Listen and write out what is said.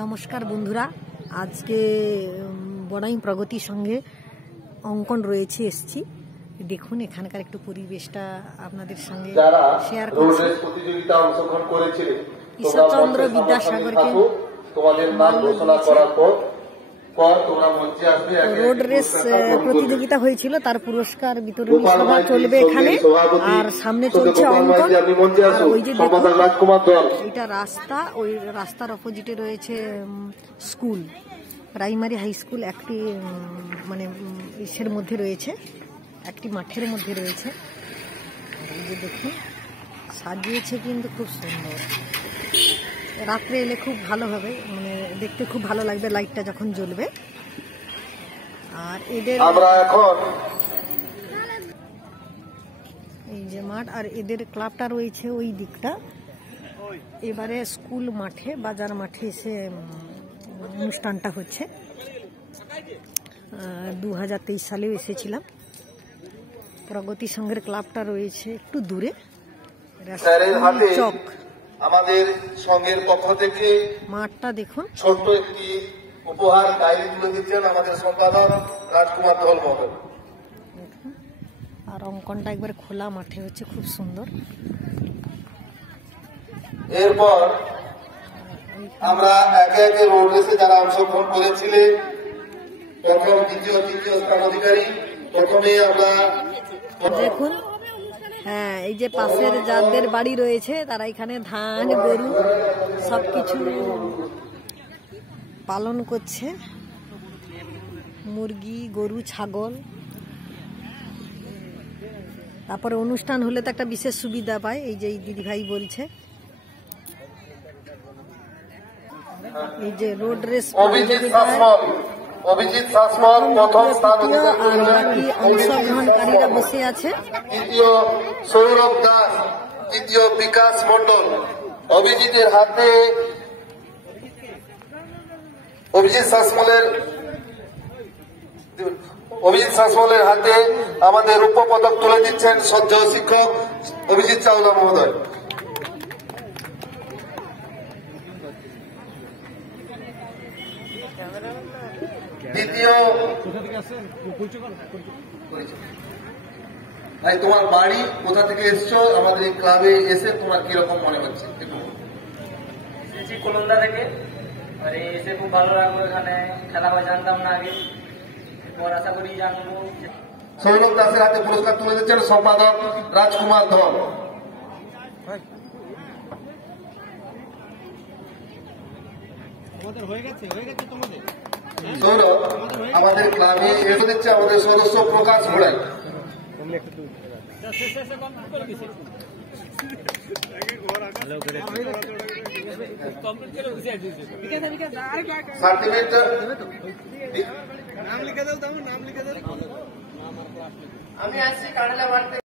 নমস্কার বন্ধুরা, আজকে বনাই প্রগতি সঙ্গে অঙ্কন রয়েছে এসেছি। দেখুন এখানকার একটু পরিবেশটা আপনাদের সঙ্গে শেয়ার করছি। ঈশ্বরচন্দ্র বিদ্যাসাগরকে রোড রেস প্রতিযোগিতা হয়েছিল, তার পুরস্কার বিতরণী সভা চলবে এখানে। আর সামনে চলছে অঙ্কন। আর ওই যে দেখুন এটা রাস্তা, ওই রাস্তার অপোজিটে রয়েছে স্কুল, প্রাইমারি হাই স্কুল। একটি মানে ইসের মধ্যে রয়েছে, একটি মাঠের মধ্যে রয়েছে। এই যে দেখুন সাজিয়েছে কিন্তু খুব সুন্দর। রাত্রে এলে খুব ভালো হবে, মানে দেখতে খুব ভালো লাগবে লাইটটা যখন জ্বলবে। আর এদের এই যে মাঠ, আর এদের ক্লাবটা রয়েছে ওই দিকটা। এবারে স্কুল মাঠে, বাজার মাঠে এসে অনুষ্ঠানটা হচ্ছে। 2023 সালেও এসেছিলাম। প্রগতি সংঘের ক্লাবটা রয়েছে একটু দূরে। চক আমাদের সংঘের পক্ষ থেকে মাঠটা দেখুন, ছোট্ট একটি উপহার ডায়েরি তুলে দিচ্ছেন আমাদের সম্পাদক রাজকুমার ধল মহোদয়। আর অঙ্কনটা একবার খোলা মাঠে হচ্ছে, খুব সুন্দর। এরপর আমরা একে একে রোড রেসে যারা অংশগ্রহণ করেছিলেন, প্রথম দ্বিতীয় তৃতীয় স্থান অধিকারী, প্রথমে আমরা দেখুন। হ্যাঁ, এই যে পাশের যাদের বাড়ি রয়েছে তারা এখানে ধান, গরু সবকিছু পালন করছে। মুরগি, গরু, ছাগল। তারপরে অনুষ্ঠান হলে তো একটা বিশেষ সুবিধা পায়। এই যে দিদি ভাই বলছে, এই যে রোড রেস অভিজিৎ শাসমল প্রথম স্থান আর বাকি অংশগ্রহণকারীরা বসে আছে। দ্বিতীয় সৌরভ দাস, তৃতীয় বিকাশ মন্ডল। অভিজিৎ শাসমলের হাতে আমাদের রূপ পদক তুলে দিচ্ছেন শ্রদ্ধেয় শিক্ষক অভিজিৎ চাওলা মহোদয়। দ্বিতীয়, ভাই তোমার বাড়ি কোথা থেকে এসছো, আমাদের এই ক্লাবে এসে তোমার কিরকম মনে হচ্ছে? এসেছি কলন্দা থেকে, আর এসে খুব ভালো লাগলো। এখানে খেলা হয় জানতাম না আগে, এরপর আশা করি জানবো। সৌরভ দাসের হাতে পুরস্কার তুলে দিচ্ছেন সম্পাদক রাজকুমার ধল। সৌরভ আমাদের ক্লাবে এসে দিচ্ছে আমাদের সদস্য প্রকাশ ঘোড়াই। আমি আসছি কানাডা মারতে।